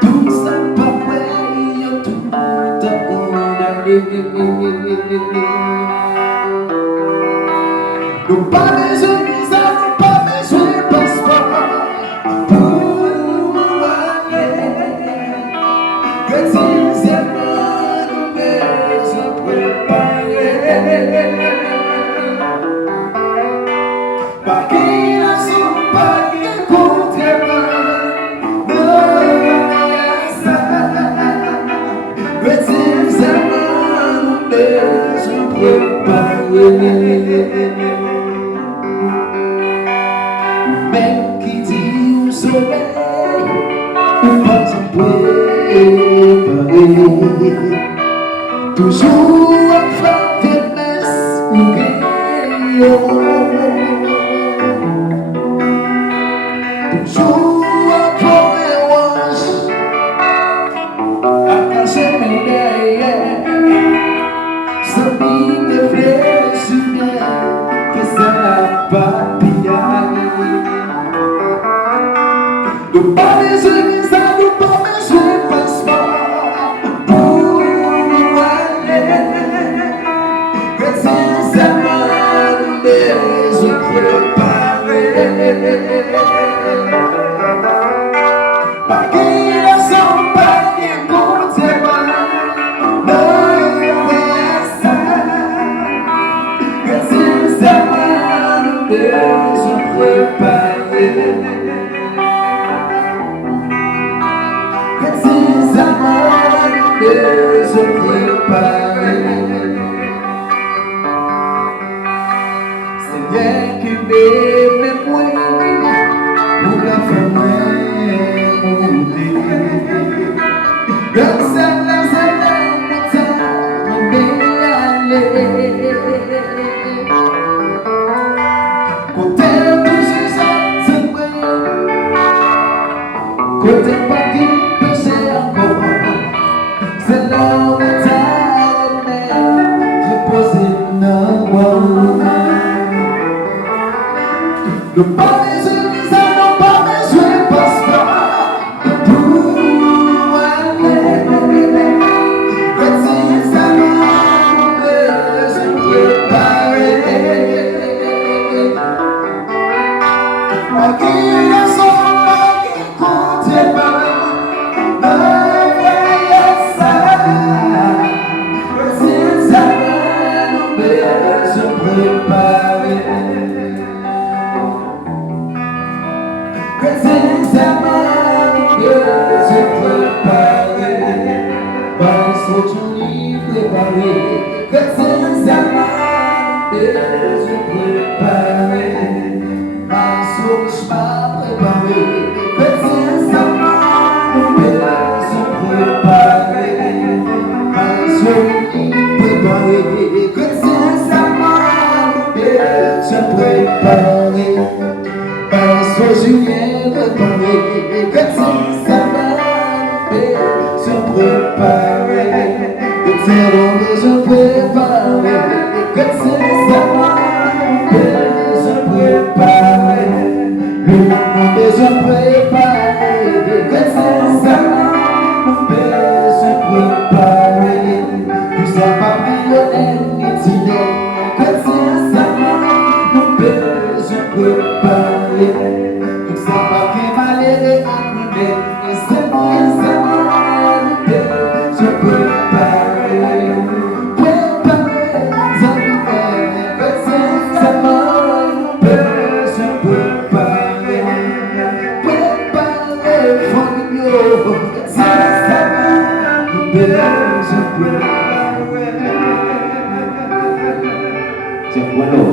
tout ça pas vrai, tout à condamné. Nous pas besoin de visa, nous pas besoin de passeport pour aller. Que si seulement nous besoin préparer. Pas qu'il a son pas qu'il contre non, ça. Que si seulement nous besoin préparer. Même qui dit au soleil, ou pas s'en préparer. Toujours en fin de messe ou guérir. Toujours en premier wash, à casser mes derrière. Sans mine de fleurs de souvenir, que ça n'a pas pillé. Nous pas besoin de visa, nous pas besoin de passeport pour aller. Que sincèrement nous besoin préparer. Pas qu'il a son panier contre moi, non, ça. Que sincèrement nous besoin préparer. Se préparer. C'est bien que mes moyens pour la famille monter. Comme ça, la montagne, aller. Côté toucher ça, c'est vrai. Côté pas qui peut c'est encore. C'est là où t'as je posé dans moi. Nous pas besoin de visa, nous pas besoin de passeport pour aller. Que si ça m'a se préparer. Pas qu'il a son pas qui compte pas. Que sincèrement se préparer. Maestro Julien préparé. Que sincèrement se préparer. Maestro préparé. Que sincèrement se préparer. Maestro préparé. Que sincèrement se préparer. Maestro Julien préparé, que si ça va se préparer, que c'est l'homme se préparer, que si ça va se préparer, le monde se préparer, que si ça va se préparer, que ça va millionnaire, que si ça va se préparer. Nous sommes pas qui malheureux à nous et c'est moi, je peux parler, ça nous fait, que c'est moi, je peux parler, famille, c'est moi, je peux parler.